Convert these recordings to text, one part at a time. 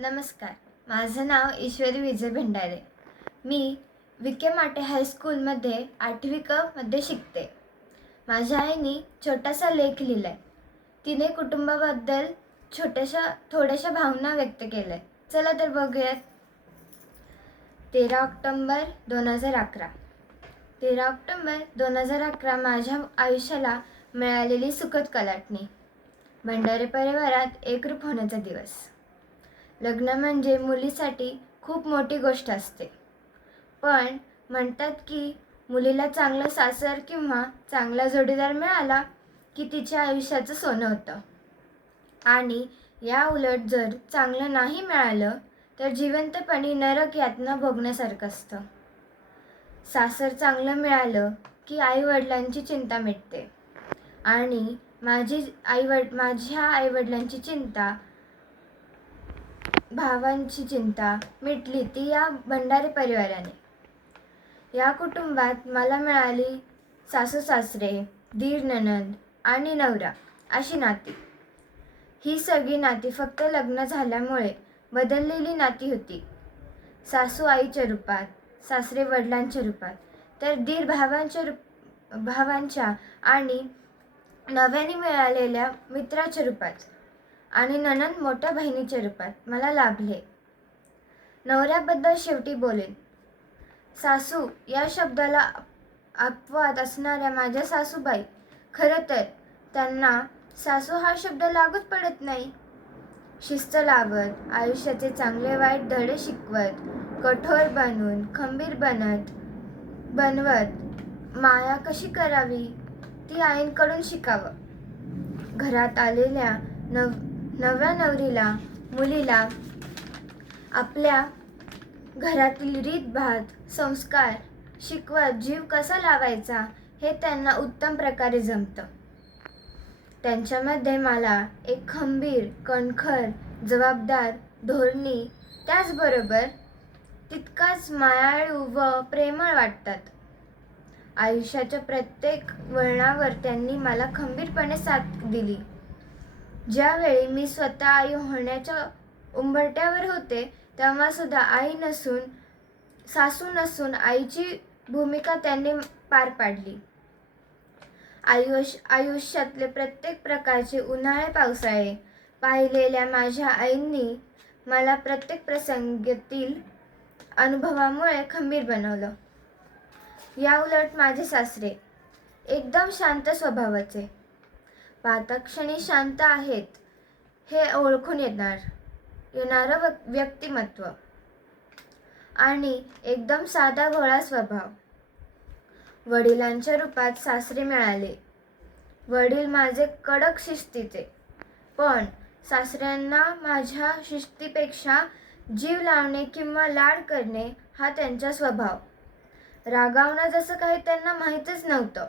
नमस्कार. माझं नाव ईश्वरी विजय भंडारे. मी विखे माटे हायस्कूलमध्ये 8वी क मध्ये शिकते. माझ्या आईने छोटासा लेख लिहिलाय. तिने कुटुंबाबद्दल थोड्याशा भावना व्यक्त केल्या. चला तर बघूयात. 13 ऑक्टोबर 2011. 13 ऑक्टोबर 2011 माझ्या आयुष्याला मिळालेली सुखद कलाटणी. भंडारे परिवारात एकरूप होण्याचा दिवस. लग्न म्हणजे मुलीसाठी खूप मोठी गोष्ट असते. पण म्हणतात की मुलीला चांगलं सासर किंवा चांगला जोडीदार मिळाला की तिच्या आयुष्याचं सोनं होतं. आणि या उलट जर चांगलं नाही मिळालं तर जिवंतपणी नरक यातना भोगण्यासारखं असतं. सासर चांगलं मिळालं की आईवडिलांची चिंता मिटते. आणि माझ्या आईवडिलांची चिंता, भावांची चिंता मिटली ती या भंडारे परिवाराने. या कुटुंबात मला मिळाली सासू सासरे, दीर नणंद आणि नवरा अशी नाती. ही सगळी नाती फक्त लग्न झाल्यामुळे बदललेली नाती होती. सासू आईच्या रूपात, सासरे वडिलांच्या रूपात, तर दीर भावांच्या आणि नव्याने मिळालेल्या मित्राच्या रूपात, आणि नणंद मोठ्या बहिणीच्या रूपात मला लाभले. नवऱ्याबद्दल शेवटी बोलेन. सासू या शब्दाला अपवाद असणाऱ्या माझ्या सासूबाई, खरं तर त्यांना सासू हा शब्द लागूच पडत नाही. शिस्त लावत, आयुष्याचे चांगले वाईट धडे शिकवत, कठोर बनवून खंबीर बनवत माया कशी करावी ती आईंकडून शिकावं. घरात आलेल्या नव्या नवरीला, मुलीला आपल्या घरातील रीतभात, संस्कार शिकवत जीव कसा लावायचा हे त्यांना उत्तम प्रकारे जमतं. त्यांच्यामध्ये मला एक खंबीर, कणखर, जबाबदार, धोरणी, त्याचबरोबर तितकाच मायाळू व प्रेमळ वाटतात. आयुष्याच्या प्रत्येक वळणावर त्यांनी मला खंबीरपणे साथ दिली. ज्यावेळी मी स्वतः आई होण्याच्या उंबरठ्यावर होते तेव्हा सुद्धा सासू नसून आईची भूमिका त्यांनी पार पाडली. आयुष्यातले प्रत्येक प्रकारचे उन्हाळे पावसाळे पाहिलेल्या माझ्या आईंनी मला प्रत्येक प्रसंगातील अनुभवामुळे खंबीर बनवलं. याउलट माझे सासरे एकदम शांत स्वभावाचे, पाहताक्षणी शांत आहेत हे ओळखून येणारं व्यक्तिमत्व आणि एकदम साधा भोळा स्वभाव. वडिलांच्या रूपात सासरे मिळाले. वडील माझे कडक शिस्तीचे, पण सासऱ्यांना माझ्या शिस्तीपेक्षा जीव लावणे किंवा लाड करणे हा त्यांचा स्वभाव. रागावणं जसं काही त्यांना माहीतच नव्हतं.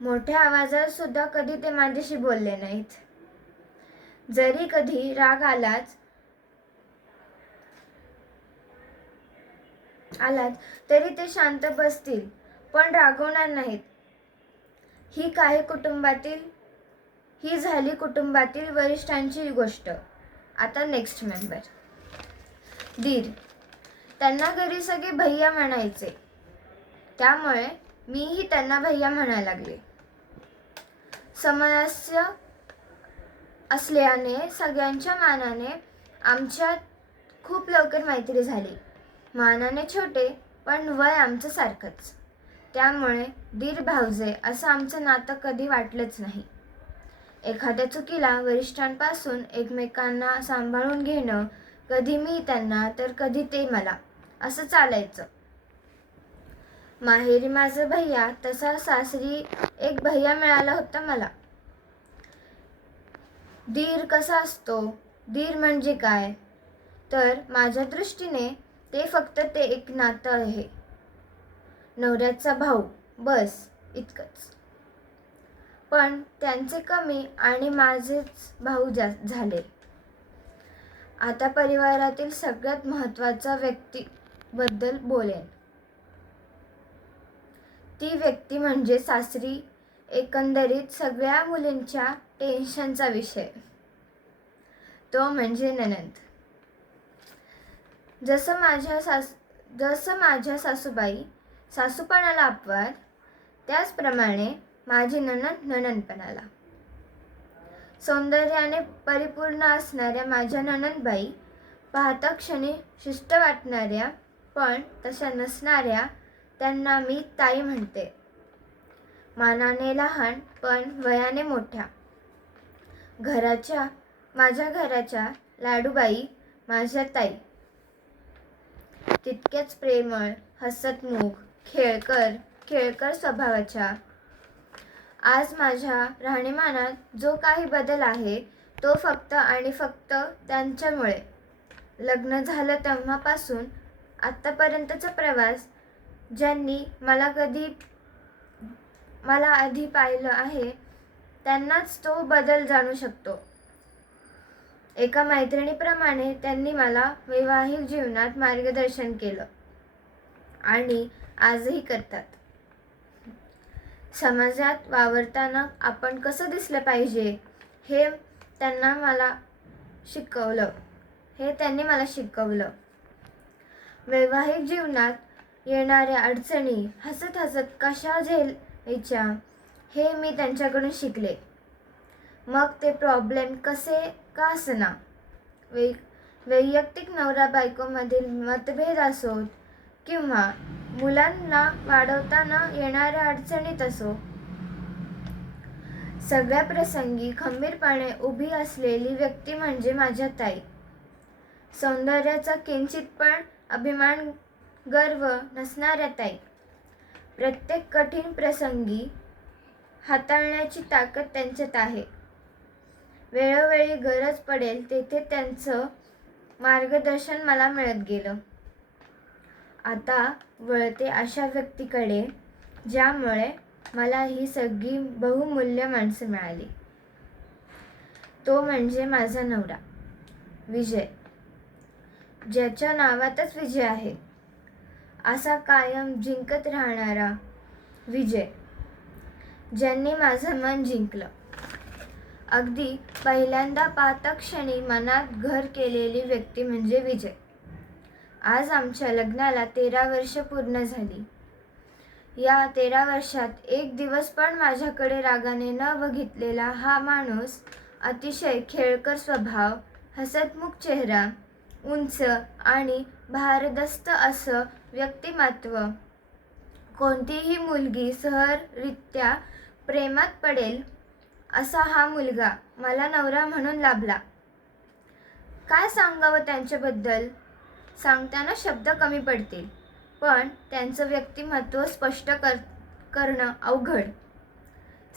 मोठ्या आवाजात सुद्धा कधी ते माझ्याशी बोलले नाहीत. जरी कधी राग आलाच तरी ते शांत बसतील, पण रागवणार नाहीत. ही झाली कुटुंबातील वरिष्ठांची गोष्ट. आता नेक्स्ट मेंबर. दीर. त्यांना घरी सगळे भैया म्हणायचे, त्यामुळे मीही त्यांना भैया म्हणायला लागले. समवयस्क असल्याने सगळ्यांच्या मानाने आमच्यात खूप लवकर मैत्री झाली. मानाने छोटे, पण वय आमचं सारखंच. त्यामुळे दीर भावजे असं आमचं नातं कधी वाटलंच नाही. एखाद्या चुकीला वरिष्ठांपासून एकमेकांना सांभाळून घेणं, कधी मी त्यांना तर कधी ते मला, असं चालायचं. माहेरी माझा भैया, तसा सासरी एक भैया मिळाला होता मला. दीर कसा असतो, दीर म्हणजे काय, तर माझ्या दृष्टीने ते फक्त एक नातं आहे. नवऱ्याचा भाऊ, बस इतकंच. पण त्यांचे कमी आणि माझेच भाऊ झाले. आता परिवारातील सगळ्यात महत्त्वाच्या व्यक्तीबद्दल बोलेन. ती व्यक्ती म्हणजे सासरी. एकंदरीत सगळ्या मुलींच्या टेन्शनचा विषय तो म्हणजे नणंद. जसं माझ्या सासूबाई सासूपणाला अपवाद, त्याचप्रमाणे माझी नणंद नणंदपणाला. सौंदर्याने परिपूर्ण असणाऱ्या माझ्या नणंदबाई पाहता क्षणी शिष्ट वाटणाऱ्या, पण तशा नसणाऱ्या त्यांना मी ताई म्हणते. मानाने लहान पण वयाने मोठ्या. माझ्या घराच्या लाडूबाई माझ्या ताई. तितक्याच प्रेमळ, हसतमुख, खेळकर स्वभावाच्या. आज माझ्या राहणीमानात जो काही बदल आहे तो फक्त आणि फक्त त्यांच्यामुळे. लग्न झालं तेव्हापासून आत्तापर्यंतचा प्रवास ज्यांनी मला आधी पाहिलं आहे त्यांनाच तो बदल जाणू शकतो. एका मैत्रिणीप्रमाणे त्यांनी मला वैवाहिक जीवनात मार्गदर्शन केलं आणि आजही करतात. समाजात वावरताना आपण कसं दिसलं पाहिजे हे त्यांनी मला शिकवलं. वैवाहिक जीवनात येणाऱ्या अडचणी हसत हसत कशा झेलायच्या हे मी त्यांच्याकडून शिकले. मग ते प्रॉब्लेम कसे का असेना, वैयक्तिक नवरा बायकोमधील मतभेद असोत किंवा मुलांना वाढवताना येणाऱ्या अडचणीत असो, सगळ्या प्रसंगी खंबीरपणे उभी असलेली व्यक्ती म्हणजे माझ्या ताई. सौंदर्याचा किंचित पण अभिमान गर्व नसणाऱ्या ताई. प्रत्येक कठीण प्रसंगी हाताळण्याची ताकद त्यांच्यात आहे. वेळोवेळी गरज पडेल तेथे त्यांचं मार्गदर्शन मला मिळत गेलं. आता वळते अशा व्यक्तीकडे ज्यामुळे मला ही सगळी बहुमूल्य माणसं मिळाली. तो म्हणजे माझा नवरा विजय. ज्याच्या नावातच विजय आहे, असा कायम जिंकत राहणारा विजय, ज्यांनी माझं मन जिंकलं. अगदी पहिल्यांदा पाहता क्षणी मनात घर केलेली व्यक्ती म्हणजे विजय. आज आमच्या लग्नाला 13 वर्ष पूर्ण झाली. या 13 वर्षात एक दिवस पण माझ्याकडे रागाने न बघितलेला हा माणूस, अतिशय खेळकर स्वभाव, हसतमुख चेहरा, उंच आणि भारदस्त असं व्यक्तिमत्व, कोणतीही मुलगी सहजरित्या प्रेमात पडेल असा हा मुलगा मला नवरा म्हणून लाभला. काय सांगावं त्यांच्याबद्दल, सांगताना शब्द कमी पडतील, पण त्यांचं व्यक्तिमत्व स्पष्ट करणं अवघड.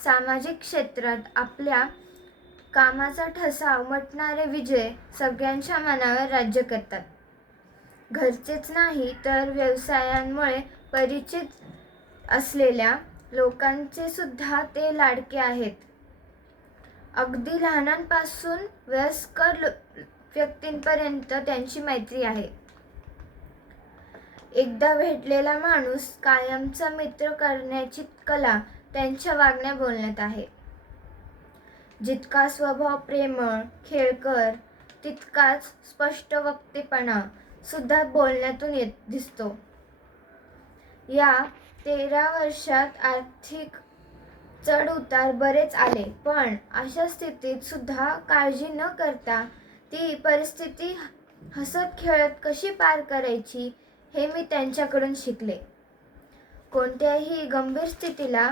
सामाजिक क्षेत्रात आपल्या कामाचा ठसा उमटणारे विजय सगळ्यांच्या मनावर राज्य करतात. घरचेच नाही तर व्यवसायांमुळे परिचित असलेल्या लोकांचे सुद्धा ते लाडके आहेत. अगदी लहानांपासून वयस्कर व्यक्तींपर्यंत त्यांची मैत्री आहे. एकदा भेटलेला माणूस कायमचा मित्र करण्याची कला त्यांच्या वागण्या बोलण्यात आहे. जितका स्वभाव प्रेमळ, खेळकर, तितकाच स्पष्ट वक्तेपणा सुद्धा बोलण्यातून दिसतो. या 13 वर्षात आर्थिक चढ उतार बरेच आले, पण अशा स्थितीत सुद्धा काळजी न करता ती परिस्थिती हसत खेळत कशी पार करायची हे मी त्यांच्याकडून शिकले. कोणत्याही गंभीर स्थितीला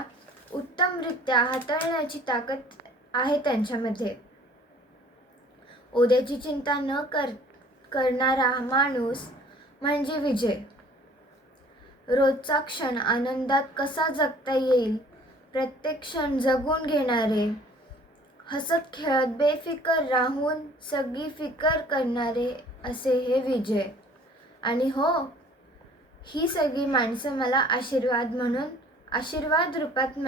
उत्तमरित्या हाताळण्याची ताकद आहे त्यांच्यामध्ये. उद्याची चिंता न करणारा माणूस म्हणजे विजय. रोजचा क्षण आनंदात कसा जगता येईल प्रत्येक क्षण जगून घेणारे, हसत खेळत बेफिकर राहून सगळी फिकर करणारे असे हे विजय. आणि हो, ही सगळी माणसं मला आशीर्वाद रूपात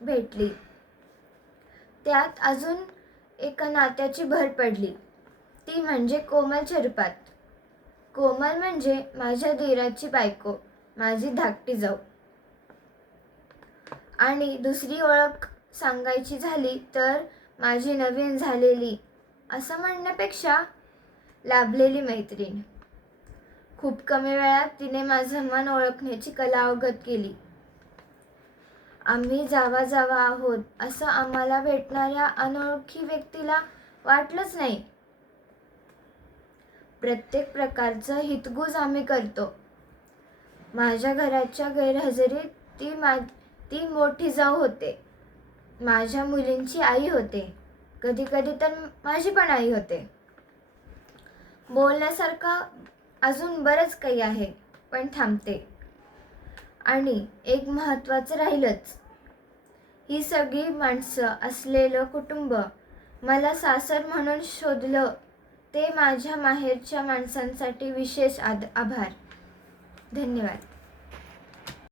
भेटली. त्यात अजून एका नात्याची भर पडली, ती म्हणजे कोमलच्या रूपात. कोमल म्हणजे माझ्या दिराची बायको, माझी धाकटी जाऊ. आणि दुसरी ओळख सांगायची झाली तर माझी नवीन झालेली असं म्हणण्यापेक्षा लाभलेली मैत्रीण. खूप कमी वेळात तिने माझं मन ओळखण्याची कला अवगत केली. आम्ही जावा जावा आहोत असं आम्हाला भेटणाऱ्या अनोळखी व्यक्तीला वाटलंच नाही. प्रत्येक प्रकारचं हितगुज आम्ही करतो. माझ्या घराच्या गैरहजेरीत ती मोठी जाऊ होते. माझ्या मुलींची आई होते. कधी कधी तर माझी पण आई होते. बोलण्यासारखं अजून बरंच काही आहे, पण थांबते. आणि एक महत्त्वाचं राहिलंच. ही सगळी माणसं असलेलं कुटुंब मला सासर म्हणून शोधलं ते माझ्या माहेरच्या माणसांसाठी विशेष आभार. धन्यवाद.